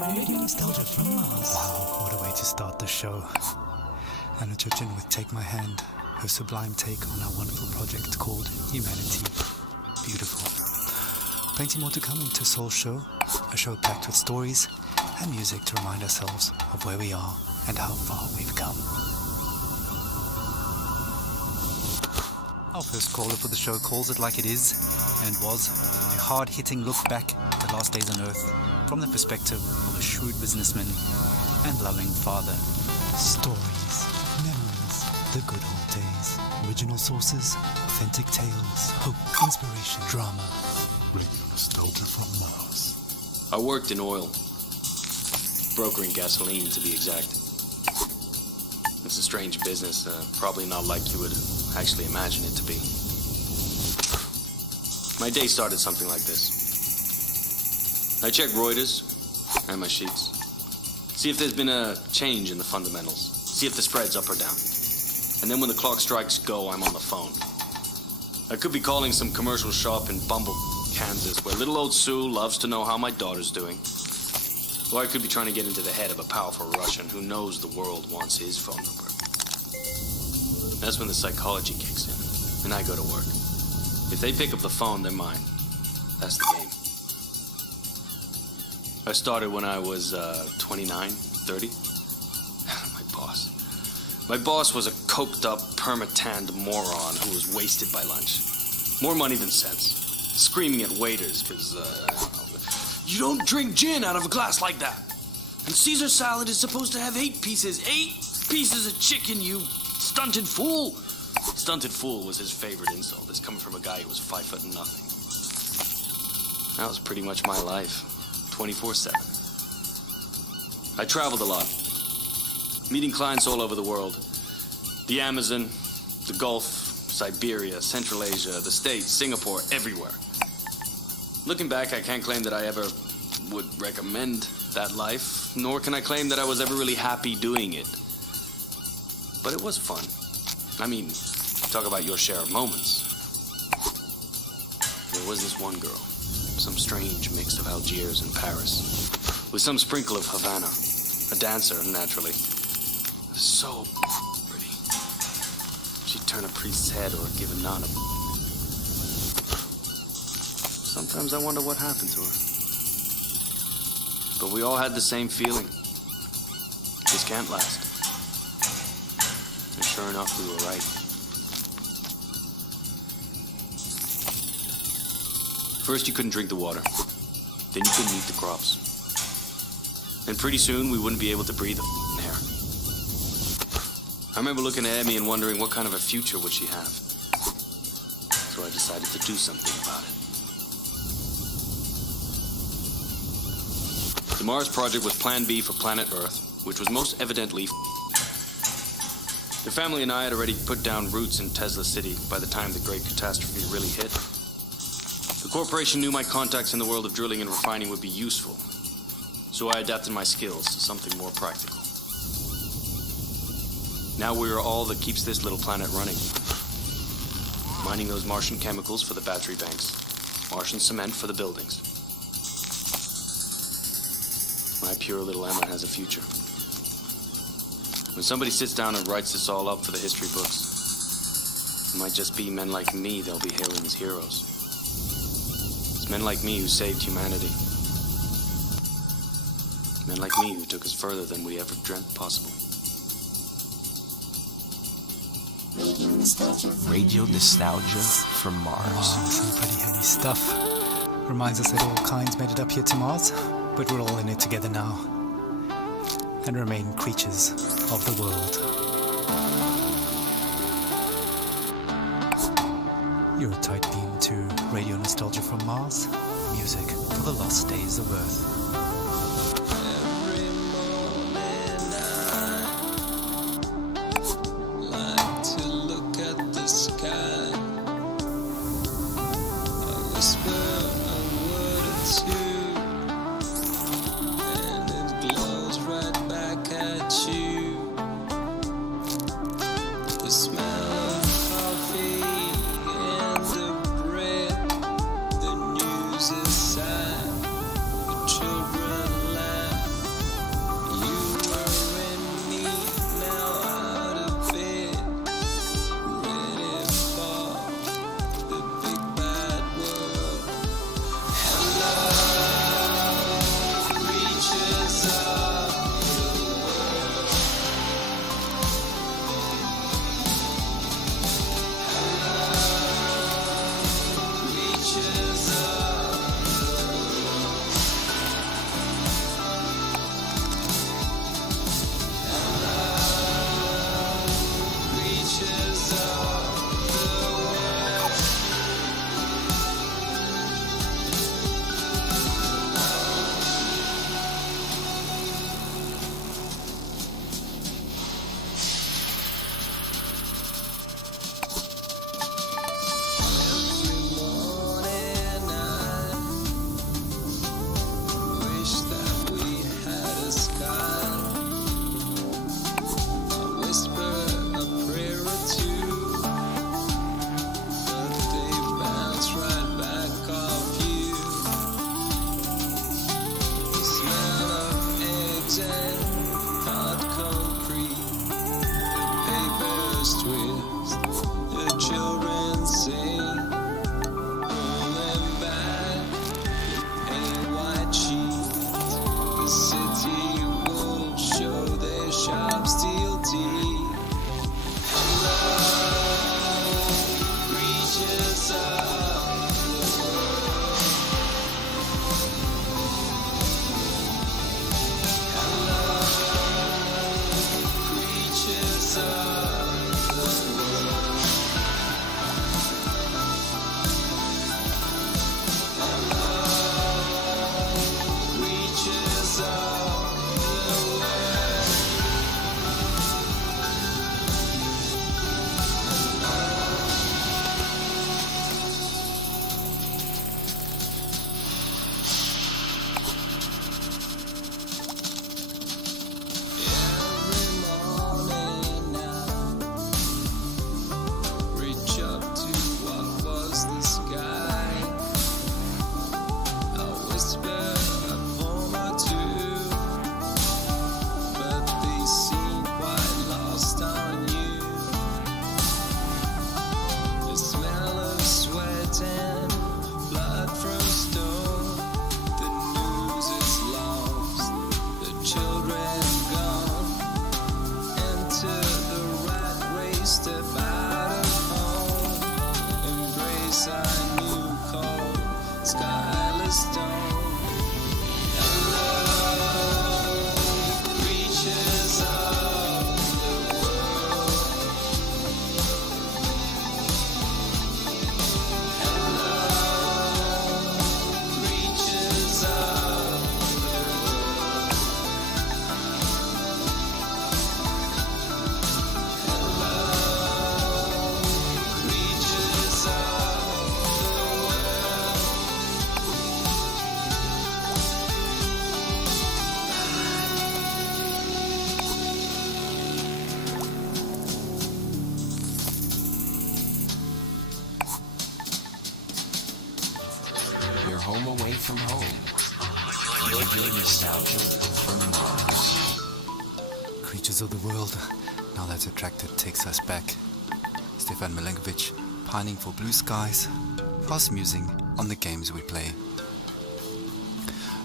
Radio Nostalgia from Mars. Wow, what a way to start the show. Anna Churchin with Take My Hand, her sublime take on our wonderful project called Humanity. Beautiful. Plenty more to come into Soul Show, a show packed with stories and music to remind ourselves of where we are and how far we've come. Our first caller for the show calls it like it is and was a hard-hitting look back at the last days on Earth from the perspective of a shrewd businessman and loving father. Stories, memories, the good old days, original sources, authentic tales, hope, inspiration, drama. Radio Nostalgia from Mars. I worked in oil, brokering gasoline to be exact. It's a strange business, probably not like you would actually imagine it to be. My day started something like this. I check Reuters and my sheets. See if there's been a change in the fundamentals. See if the spread's up or down. And then when the clock strikes go, I'm on the phone. I could be calling some commercial shop in Bumble, Kansas, where little old Sue loves to know how my daughter's doing. Or I could be trying to get into the head of a powerful Russian who knows the world wants his phone number. That's when the psychology kicks in, and I go to work. If they pick up the phone, they're mine. That's the game. I started when I was 29, 30. My boss was a coked-up, perma-tanned moron who was wasted by lunch. More money than sense. Screaming at waiters because, you don't drink gin out of a glass like that. And Caesar salad is supposed to have 8 pieces. 8 pieces of chicken, you stunted fool. Stunted fool was his favorite insult. It's coming from a guy who was 5 foot nothing. That was pretty much my life. 24/7. I traveled a lot. Meeting clients all over the world. The Amazon, the Gulf, Siberia, Central Asia, the States, Singapore, everywhere. Looking back, I can't claim that I ever would recommend that life, nor can I claim that I was ever really happy doing it. But it was fun. I mean, talk about your share of moments. There was this one girl, some strange mix of Algiers and Paris, with some sprinkle of Havana, a dancer, naturally. So pretty. She'd turn a priest's head or give a nun a... Sometimes I wonder what happened to her. But we all had the same feeling. This can't last. And sure enough, we were right. First, you couldn't drink the water. Then you couldn't eat the crops. And pretty soon, we wouldn't be able to breathe the air. I remember looking at Emmy and wondering what kind of a future would she have. So I decided to do something about it. The Mars project was Plan B for planet Earth, which was most evidently The family and I had already put down roots in Tesla City by the time the great catastrophe really hit. The corporation knew my contacts in the world of drilling and refining would be useful, so I adapted my skills to something more practical. Now we are all that keeps this little planet running. Mining those Martian chemicals for the battery banks, Martian cement for the buildings. My pure little Emma has a future. When somebody sits down and writes this all up for the history books, it might just be men like me they'll be hailing as heroes. It's men like me who saved humanity. Men like me who took us further than we ever dreamt possible. Radio Nostalgia from Mars. Wow, some pretty heavy stuff. Reminds us that all kinds made it up here to Mars, but we're all in it together now, and remain creatures of the world. You're tight beam to Radio Nostalgia from Mars, music for the lost days of Earth. Children laugh. home away from home. Radio nostalgia from Mars. Creatures of the world, now that Attracted takes us back. Stefan Milenkovic, pining for blue skies, fast musing on the games we play.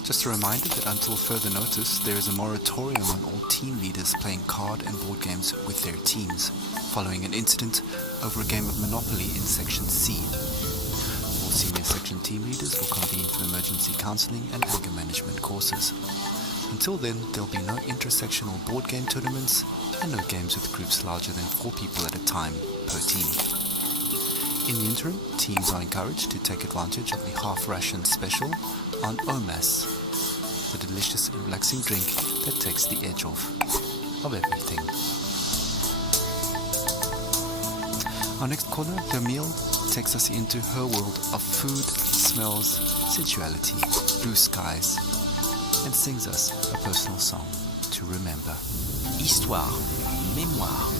Just a reminder that until further notice, there is a moratorium on all team leaders playing card and board games with their teams, following an incident over a game of Monopoly in Section C. All senior section team leaders will convene for emergency counseling and anger management courses. Until then, there'll be no intersectional board game tournaments and no games with groups larger than 4 people at a time per team. In the interim, teams are encouraged to take advantage of the half-ration special on OMAS, the delicious and relaxing drink that takes the edge off of everything. Our next caller, Yamil, takes us into her world of food, smells, sensuality, blue skies, and sings us a personal song to remember. Histoire, mémoire,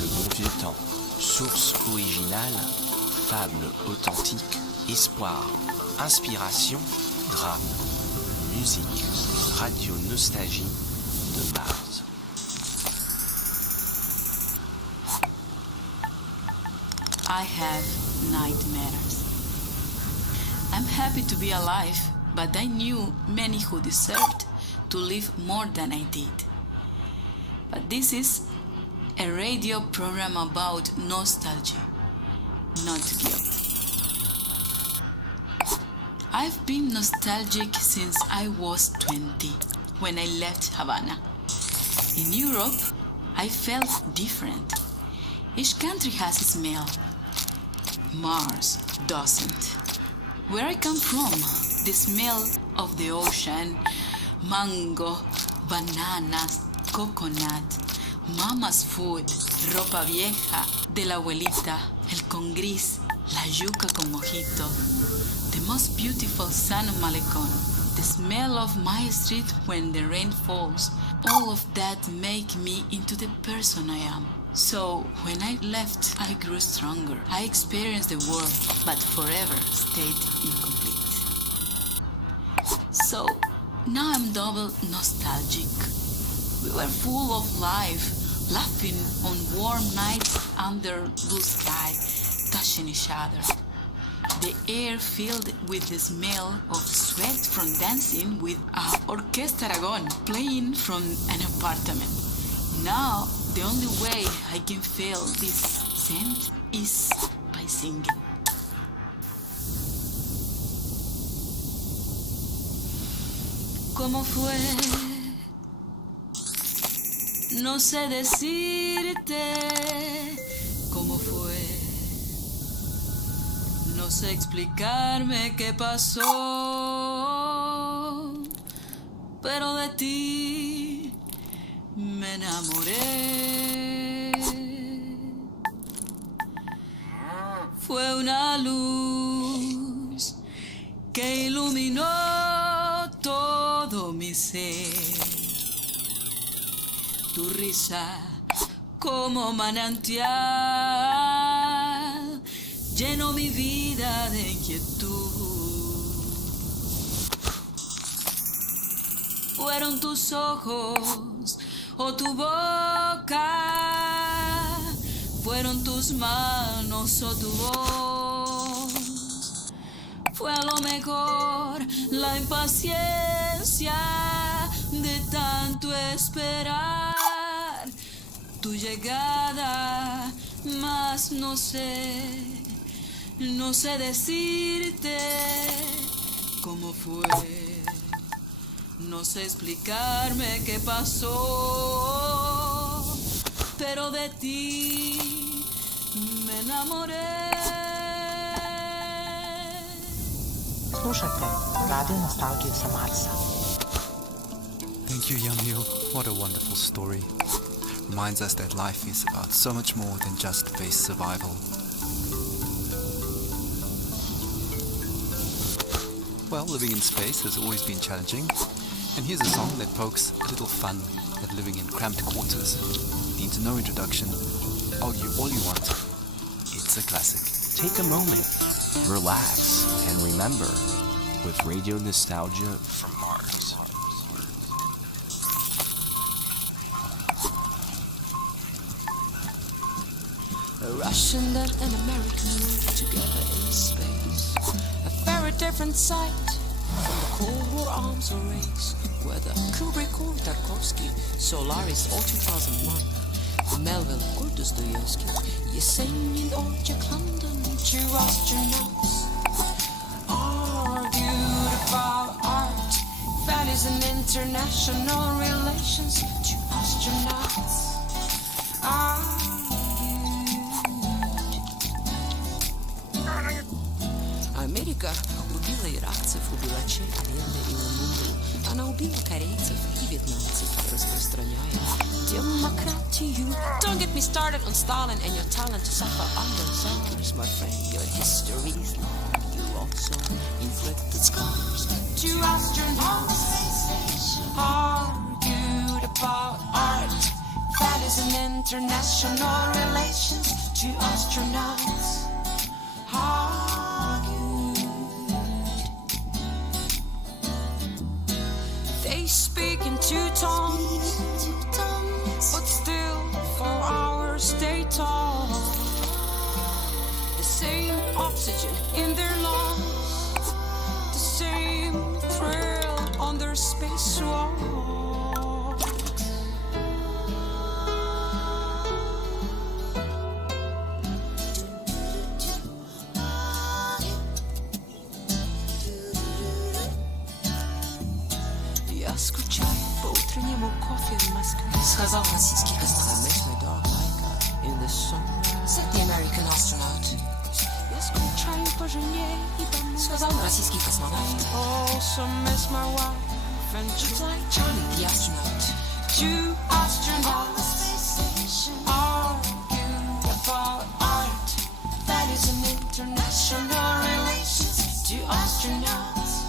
le bon vieux temps, source originale, fable authentique, espoir, inspiration, drame, musique, radio nostalgie de Mars. I have nightmares. I'm happy to be alive, but I knew many who deserved to live more than I did. But this is a radio program about nostalgia, not guilt. I've been nostalgic since I was 20, when I left Havana. In Europe, I felt different. Each country has a smell. Mars doesn't. Where I come from, the smell of the ocean, mango, bananas, coconut, mama's food, ropa vieja, de la abuelita, el con gris, la yuca con mojito, the most beautiful sun of Malecon, the smell of my street when the rain falls, all of that make me into the person I am. So, when I left, I grew stronger. I experienced the world, but forever stayed incomplete. So, now I'm double nostalgic. We were full of life, laughing on warm nights under blue sky, touching each other. The air filled with the smell of sweat from dancing with a Orquesta Aragon playing from an apartment. Now, the only way I can feel this scent is by singing. ¿Cómo fue? No sé decirte cómo fue. No sé explicarme qué pasó, pero de ti me enamoré. Fue una luz que iluminó todo mi ser. Tu risa como manantial llenó mi vida de inquietud. Fueron tus ojos o tu boca, fueron tus manos o tu voz. Fue a lo mejor la impaciencia de tanto esperar tu llegada, mas no sé decirte cómo fue. No sé explicarme qué pasó, pero de ti me enamoré. Slušajte Radio Nostalgiju sa Marsa. Thank you, Yamil. What a wonderful story. Reminds us that life is about so much more than just base survival. Well, living in space has always been challenging, and here's a song that pokes a little fun at living in cramped quarters. Needs no introduction. Argue all you want. It's a classic. Take a moment, relax, and remember, with radio nostalgia from Mars. A Russian and an American work together in space. A very different sight from the Cold War arms race, whether Kubrick or Tarkovsky, Solaris or 2001, Melville or Dostoevsky, Yesenin or Jack London, two astronauts argued about art, values and international relations. Two astronauts Америка убила иракцев, убила Чечению и Лумбу. Она убила корейцев и вьетнамцев, распространяя демократию. Don't get me started on Stalin and your talent to suffer under czars, my friend. Your history is long. You also inflicted scars. Two astronauts argued about art, values and international relations. Two astronauts They speak in two tongues, but still for hours they talk. The same oxygen in their lungs, the same thrill on their spacewalk. Я скучаю по утреннему кофе в Москве, сказал российский космонавт. In the sunrise, said the American astronaut. Я скучаю по жене и дому, сказал российский космонавт. Also miss my wife and just like Charlie the astronaut. Two astronauts argue about art, values and international relations. Two astronauts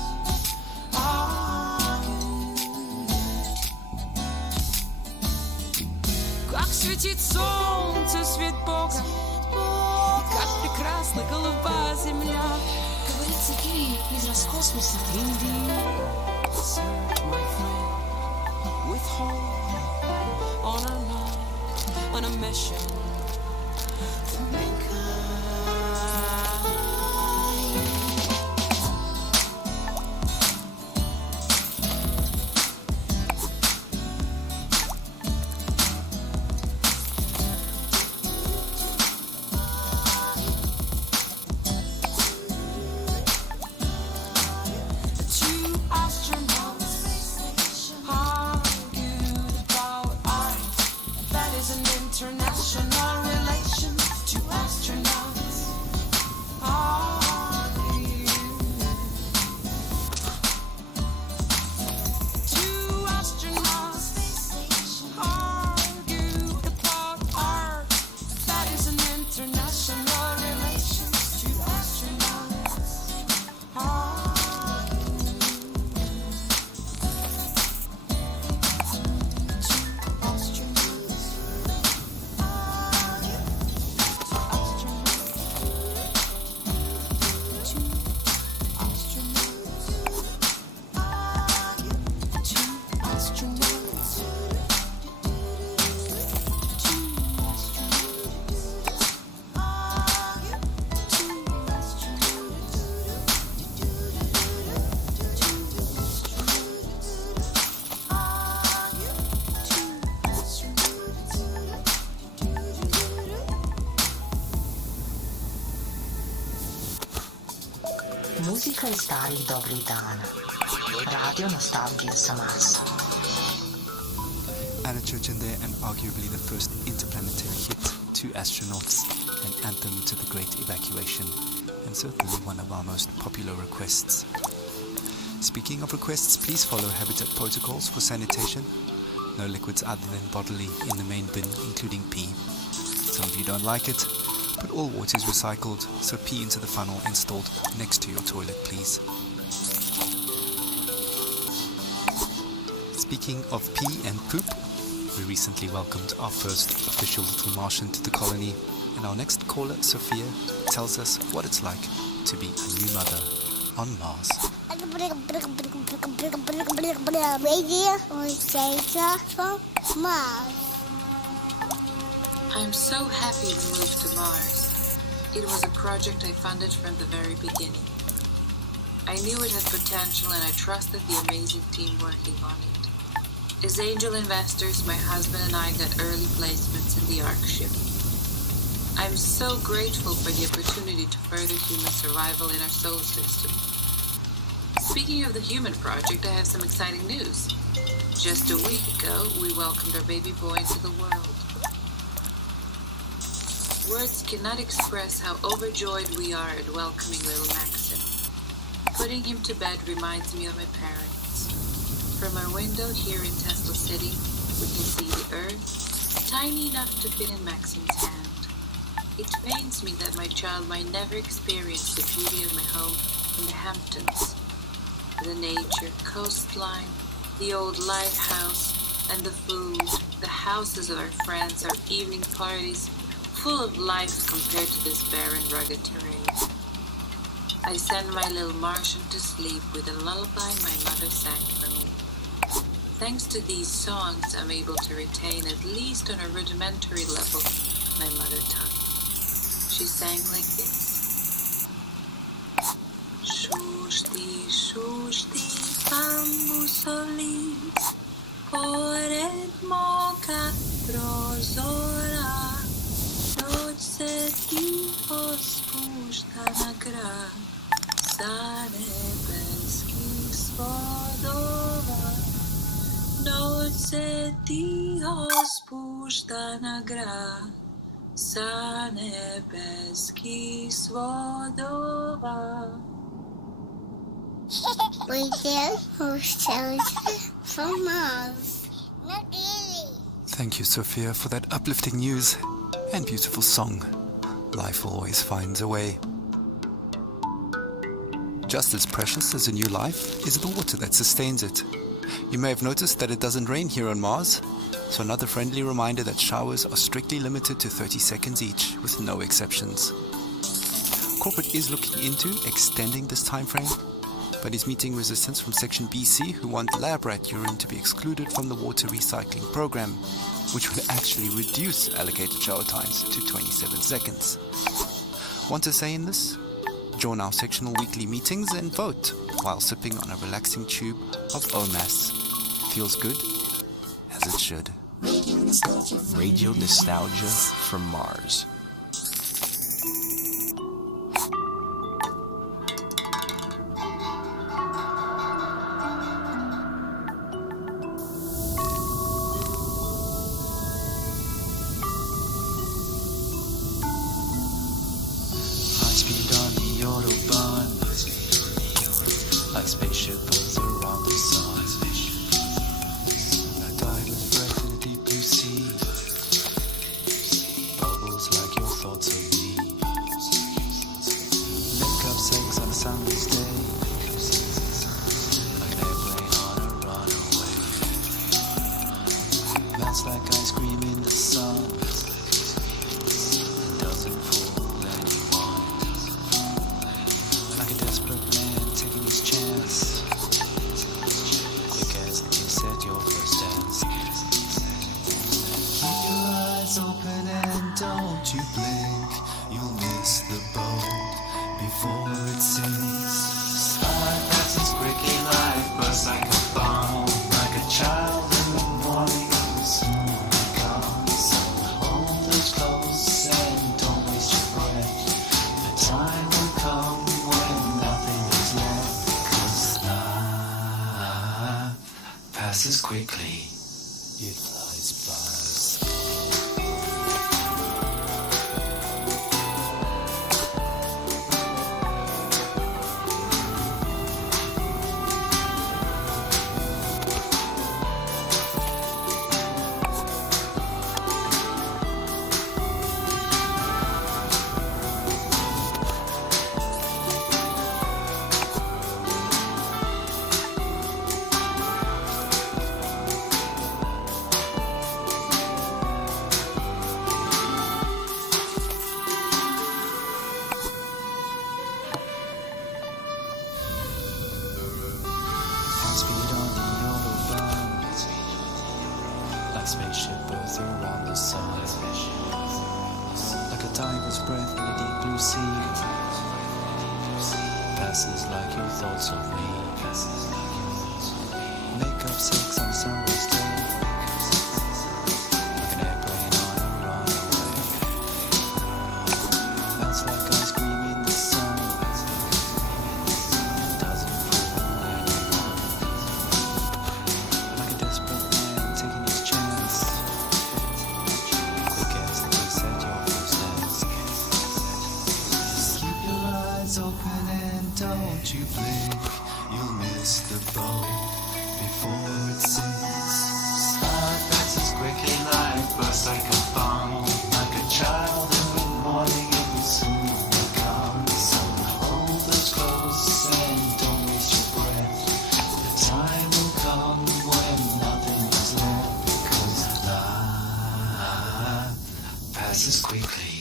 Как светит солнце, свет Бога, и как прекрасна голубая земля. Говорится, гений из Роскосмоса. Indeed, search my friend, with hope on our mind, on a mission to mankind. International relations, two astronauts argue. Two astronauts argue about art. That is an international relations, two astronauts argue. Two astronauts. Muzika iz starih dobrih dana. Radio nostalgija sa Marsa. Anna Churchill and arguably the first interplanetary hit, Two Astronauts, an anthem to the Great Evacuation, and certainly one of our most popular requests. Speaking of requests, please follow Habitat protocols for sanitation. No liquids other than bodily in the main bin, including pee. Some of you don't like it, but all water is recycled, so pee into the funnel installed next to your toilet, please. Speaking of pee and poop, we recently welcomed our first official little Martian to the colony, and our next caller, Sophia, tells us what it's like to be a new mother on Mars. I Radio Nostalgia from Mars. I'm so happy we moved to Mars. It was a project I funded from the very beginning. I knew it had potential and I trusted the amazing team working on it. As angel investors, my husband and I got early placements in the ARC ship. I'm so grateful for the opportunity to further human survival in our solar system. Speaking of the human project, I have some exciting news. Just a week ago, we welcomed our baby boy into the world. Words cannot express how overjoyed we are at welcoming little Maxim. Putting him to bed reminds me of my parents. From our window here in Tesla City, we can see the Earth, tiny enough to fit in Maxim's hand. It pains me that my child might never experience the beauty of my home in the Hamptons. The nature, coastline, the old lighthouse, and the food, the houses of our friends, our evening parties, full of life compared to this barren, rugged terrain. I send my little Martian to sleep with a lullaby my mother sang for me. Thanks to these songs, I'm able to retain, at least on a rudimentary level, my mother tongue. She sang like this. Shushti, bamboo solis, pored moka prozora, noć se tiho spušta na grad, sa nebeskih svodova. Noć se tiho spušta na grad, sa nebeskih svodova. Radio Nostalgia from Mars. Not really. Thank you, Sophia, for that uplifting news and beautiful song. Life always finds a way. Just as precious as a new life is the water that sustains it. You may have noticed that it doesn't rain here on Mars, so another friendly reminder that showers are strictly limited to 30 seconds each, with no exceptions. Corporate is looking into extending this time frame, but is meeting resistance from Section BC, who want lab rat urine to be excluded from the water recycling program, which would actually reduce allocated shower times to 27 seconds. Want to say in this? Join our sectional weekly meetings and vote while sipping on a relaxing tube of OMAS. Feels good, as it should. Radio Nostalgia from Mars. High-speed on the Autobahn, like spaceship buzz around the sun. I died with breath in a deep blue sea, bubbles like your thoughts of me. Make up sex on a summer's day, like an airplane on a runaway. Melts like ice cream in the sun, it doesn't fool anyone. Like a desperate man taking his chance, quick as the kiss at your first dance. Keep your eyes open and don't you blink, you'll miss the boat before it sinks. Sky passes quickly like bursts like a bomb, like a child in the morning will soon be gone. So hold it close and don't waste your breath. The time will come when nothing is left, 'cause life passes quickly, it flies past. your soul. Like a diver's breath in a deep blue sea, passes like your thoughts of me. Make up sex on summer's day, like an airplane on a runaway. Melts like ice cream in the sun, doesn't fool anyone. Like a desperate man taking his chance, quick as the kiss at your first dance. Keep your eyes open and don't you blink, you'll miss the boat before it sinks. Star passes quickly like burst like a bomb, like a child in the morning it will soon become. So hold us close and don't waste your breath. The time will come when nothing is left, because life passes quickly.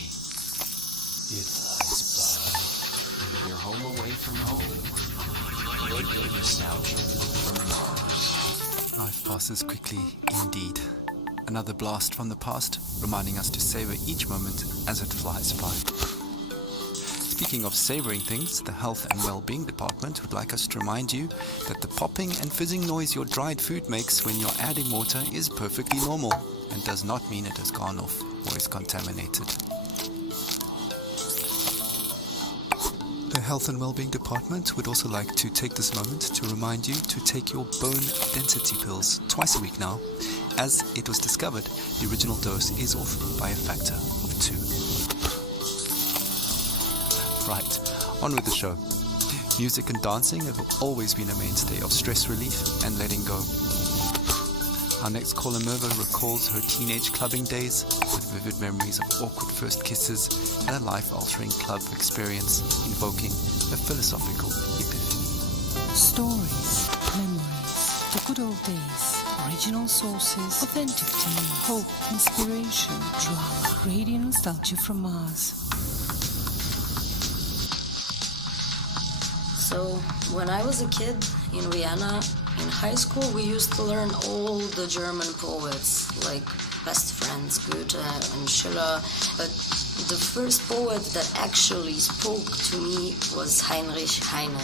It flies by. You're home away from home. Radio nostalgia from Mars. Life passes quickly indeed. Another blast from the past, reminding us to savor each moment as it flies by. Speaking of savoring things, the Health and Well-being Department would like us to remind you that the popping and fizzing noise your dried food makes when you're adding water is perfectly normal and does not mean it has gone off or is contaminated. The Health and Wellbeing Department would also like to take this moment to remind you to take your bone density pills twice a week now, as it was discovered the original dose is off by a factor of 2. Right, on with the show. Music and dancing have always been a mainstay of stress relief and letting go. Our next caller, Merva, recalls her teenage clubbing days with vivid memories of awkward first kisses and a life-altering club experience invoking a philosophical epiphany. Stories, memories, the good old days, original sources, authentic tales, hope, inspiration, drama, radio nostalgia from Mars. So, when I was a kid in Vienna, in high school, we used to learn all the German poets, like Best Friends, Goethe and Schiller. But the first poet that actually spoke to me was Heinrich Heine.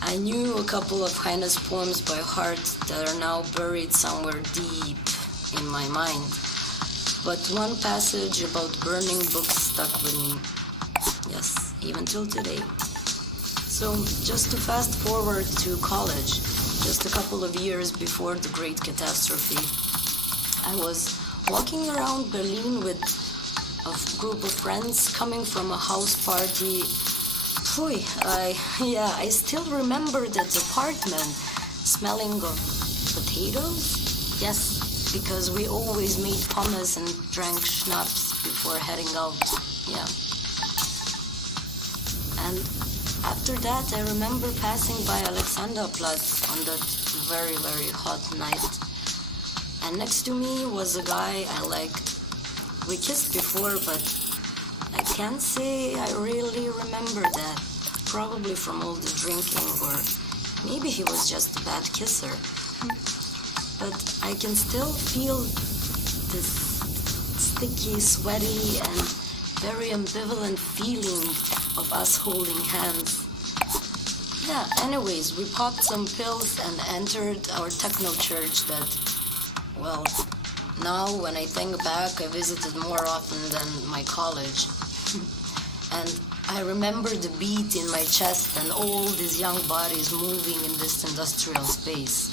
I knew a couple of Heine's poems by heart that are now buried somewhere deep in my mind. But one passage about burning books stuck with me. Yes, even till today. So, just to fast forward to college, just a couple of years before the Great Catastrophe, I was walking around Berlin with a group of friends coming from a house party. I still remember that apartment smelling of potatoes. Yes, because we always made pommes and drank schnapps before heading out. Yeah. And after that, I remember passing by Alexanderplatz on that very, very hot night. And next to me was a guy I liked. We kissed before, but I can't say I really remember that. Probably from all the drinking, or maybe he was just a bad kisser. But I can still feel this sticky, sweaty, and very ambivalent feeling of us holding hands. Yeah, anyways, we popped some pills and entered our techno church that, well, now when I think back, I visited more often than my college. And I remember the beat in my chest and all these young bodies moving in this industrial space.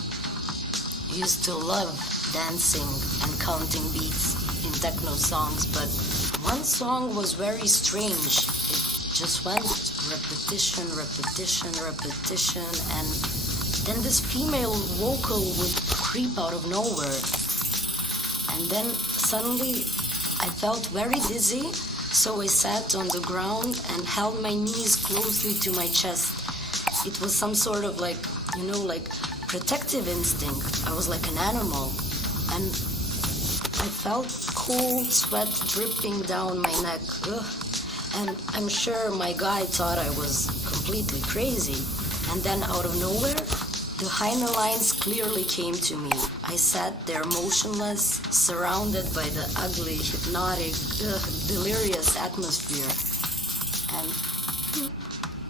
I used to love dancing and counting beats in techno songs, but one song was very strange. It just went repetition, repetition, repetition, and then this female vocal would creep out of nowhere. And then suddenly I felt very dizzy, so I sat on the ground and held my knees closely to my chest. It was some sort of like protective instinct. I was like an animal. And I felt cold sweat dripping down my neck. Ugh. And I'm sure my guy thought I was completely crazy. And then out of nowhere, The Heine lines clearly came to me. I sat there motionless, surrounded by the ugly, hypnotic, delirious atmosphere. And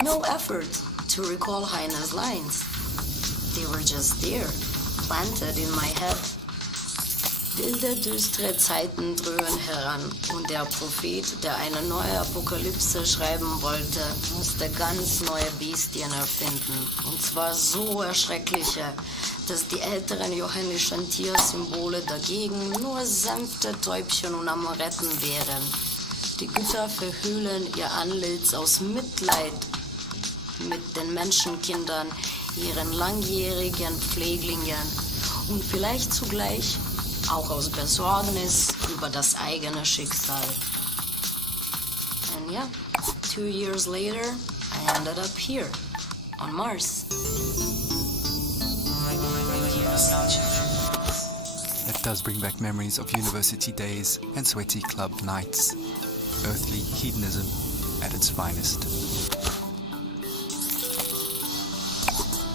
no effort to recall Heine's lines. They were just there, planted in my head. Wilde, düstere Zeiten dröhnen heran und der Prophet, der eine neue Apokalypse schreiben wollte, musste ganz neue Bestien erfinden. Und zwar so erschreckliche, dass die älteren johannischen Tiersymbole dagegen nur sanfte Täubchen und Amoretten wären. Die Götter verhüllen ihr Antlitz aus Mitleid mit den Menschenkindern, ihren langjährigen Pfleglingen und vielleicht zugleich auch aus Besorgnis über das eigene Schicksal. And yeah, 2 years later, I ended up here, on Mars. That does bring back memories of university days and sweaty club nights. Earthly hedonism at its finest.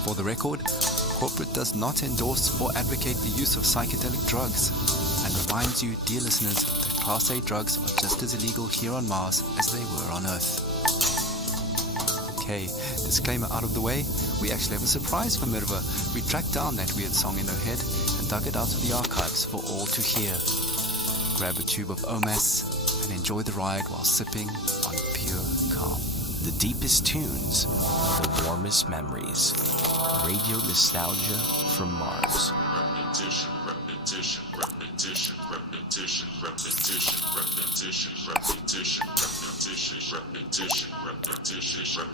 For the record, corporate does not endorse or advocate the use of psychedelic drugs and reminds you, dear listeners, that Class A drugs are just as illegal here on Mars as they were on Earth. Okay, disclaimer out of the way, we actually have a surprise for Mirva. We tracked down that weird song in her head and dug it out of the archives for all to hear. Grab a tube of OMAS and enjoy the ride while sipping on pure calm. The deepest tunes, the warmest memories. Radio nostalgia from Mars. Repetition, repetition, repetition, repetition, repetition, repetition, repetition, repetition,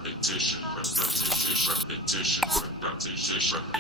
repetition, repetition, repetition, repetition, repetition, repetition,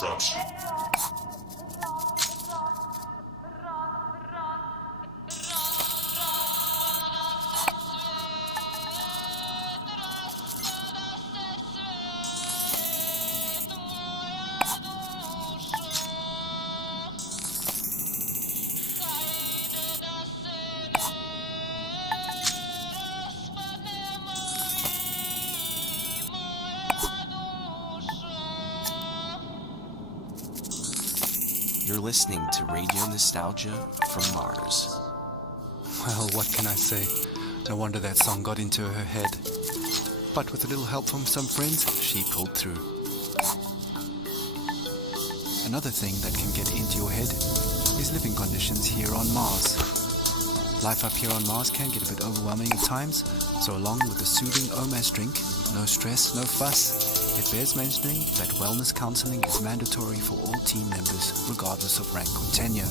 disruption. You're listening to Radio Nostalgia from Mars. Well, what can I say? No wonder that song got into her head. But with a little help from some friends, she pulled through. Another thing that can get into your head is living conditions here on Mars. Life up here on Mars can get a bit overwhelming at times, so along with a soothing OMAS drink, no stress, no fuss, it bears mentioning that wellness counseling is mandatory for all team members, regardless of rank or tenure.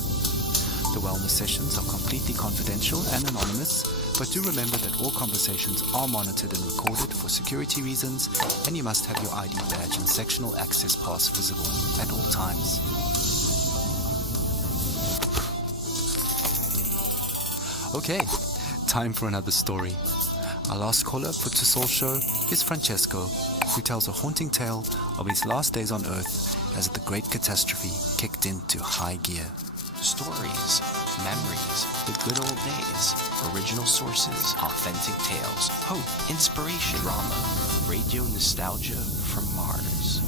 The wellness sessions are completely confidential and anonymous, but do remember that all conversations are monitored and recorded for security reasons, and you must have your ID badge and sectional access pass visible at all times. Okay, time for another story. Our last caller for To Soul Show is Francesco, who tells a haunting tale of his last days on Earth as the Great Catastrophe kicked into high gear. Stories, memories, the good old days, original sources, authentic tales, hope, inspiration, drama, radio nostalgia from Mars.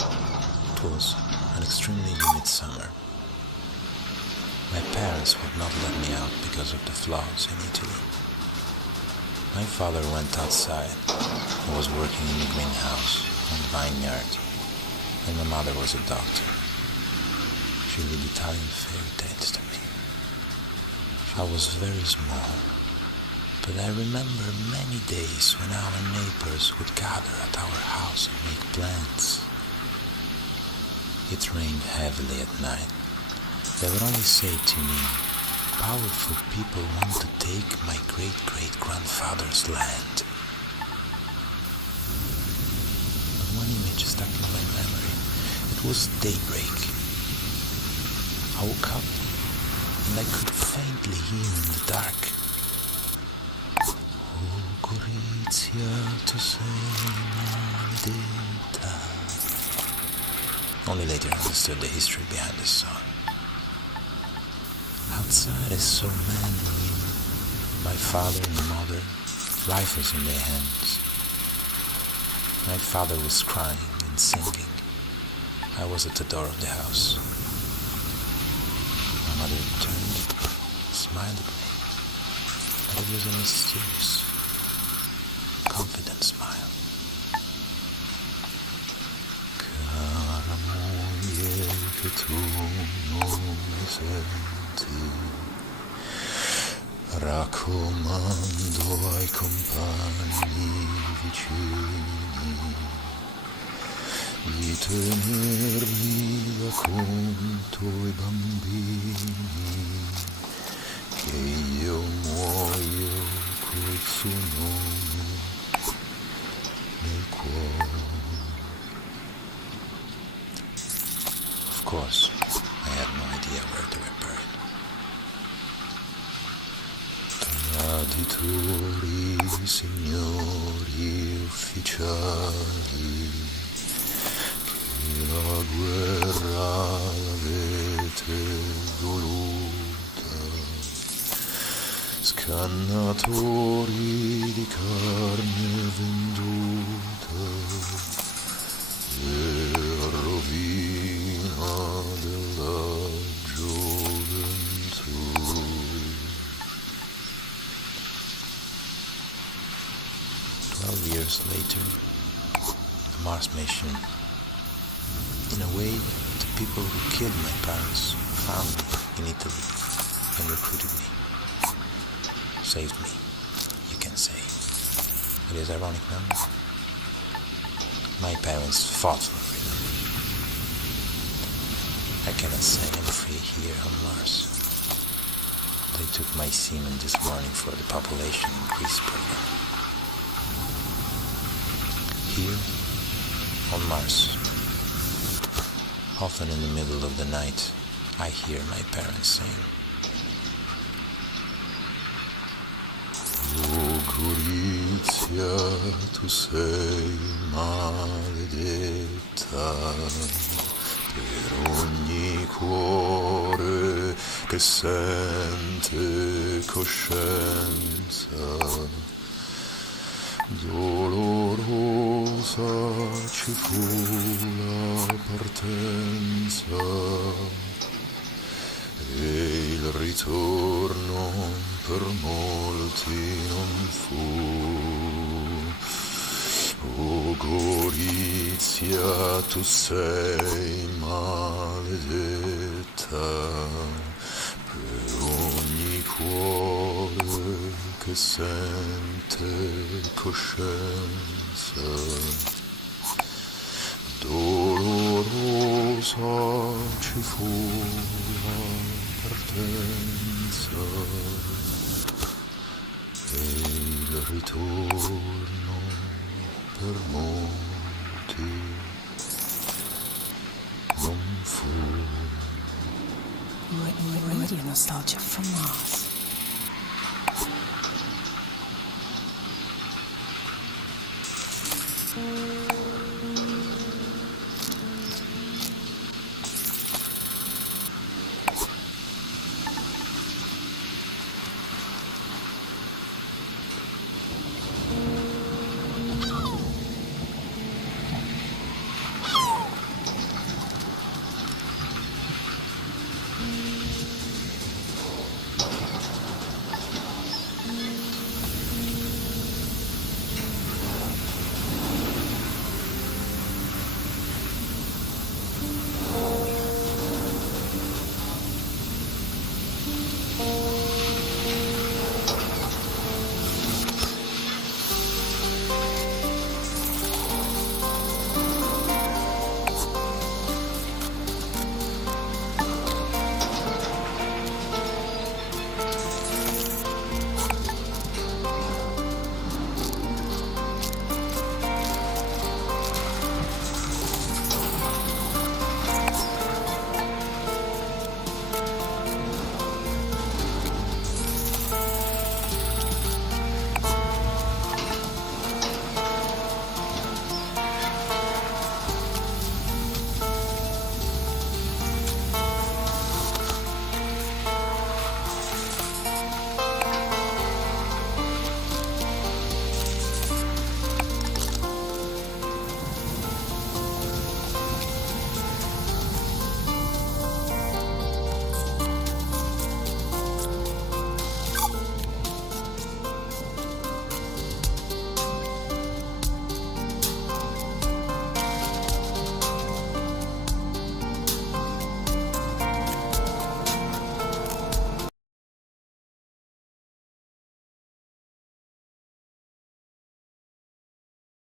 It was an extremely humid summer. My parents would not let me out because of the floods in Italy. My father went outside and was working in the greenhouse on the vineyard, and my mother was a doctor. She read Italian fairy tales to me. I was very small, but I remember many days when our neighbors would gather at our house and make plans. It rained heavily at night. They would only say to me, "Powerful people want to take my great-great-grandfather's land." But one image stuck in my memory. It was daybreak. I woke up and I could faintly hear in the dark, "Oh, Gorizia, tu sei maledetta." Only later I understood the history behind the song. Outside I saw men and women, my father and mother, rifles in their hands. My father was crying and singing. I was at the door of the house. My mother turned, smiled at me, but it was a mysterious, confident smile. Cara moglie che tu non mi senti, raccomando ai compagni vicini di tenermi da conto i bambini, che io muoio col suo nome nel cuore. Of course, I had no idea where they were buried. Traditori, signori, ufficiali, che la guerra l'avete voluta, scannatori di carne venduta e rovina della gioventù. 12 years later, the Mars mission. In a way, the people who killed my parents found me in Italy and recruited me. Saved me, you can say. It is ironic now. My parents fought for freedom. I cannot set them free here on Mars. They took my semen this morning for the population increase program. Here, on Mars, Often in the middle of the night, I hear my parents sing. Oh Gorizia, tu sei maledetta per ogni cuore che sente coscienza. Dolorosa ci fu la partenza e il ritorno per molti non fu. Oh Gorizia, tu sei maledetta per ogni cuore che sente coscienza. Dolorosa ci fu la partenza e il ritorno per molti non fu. Radio nostalgia from Mars.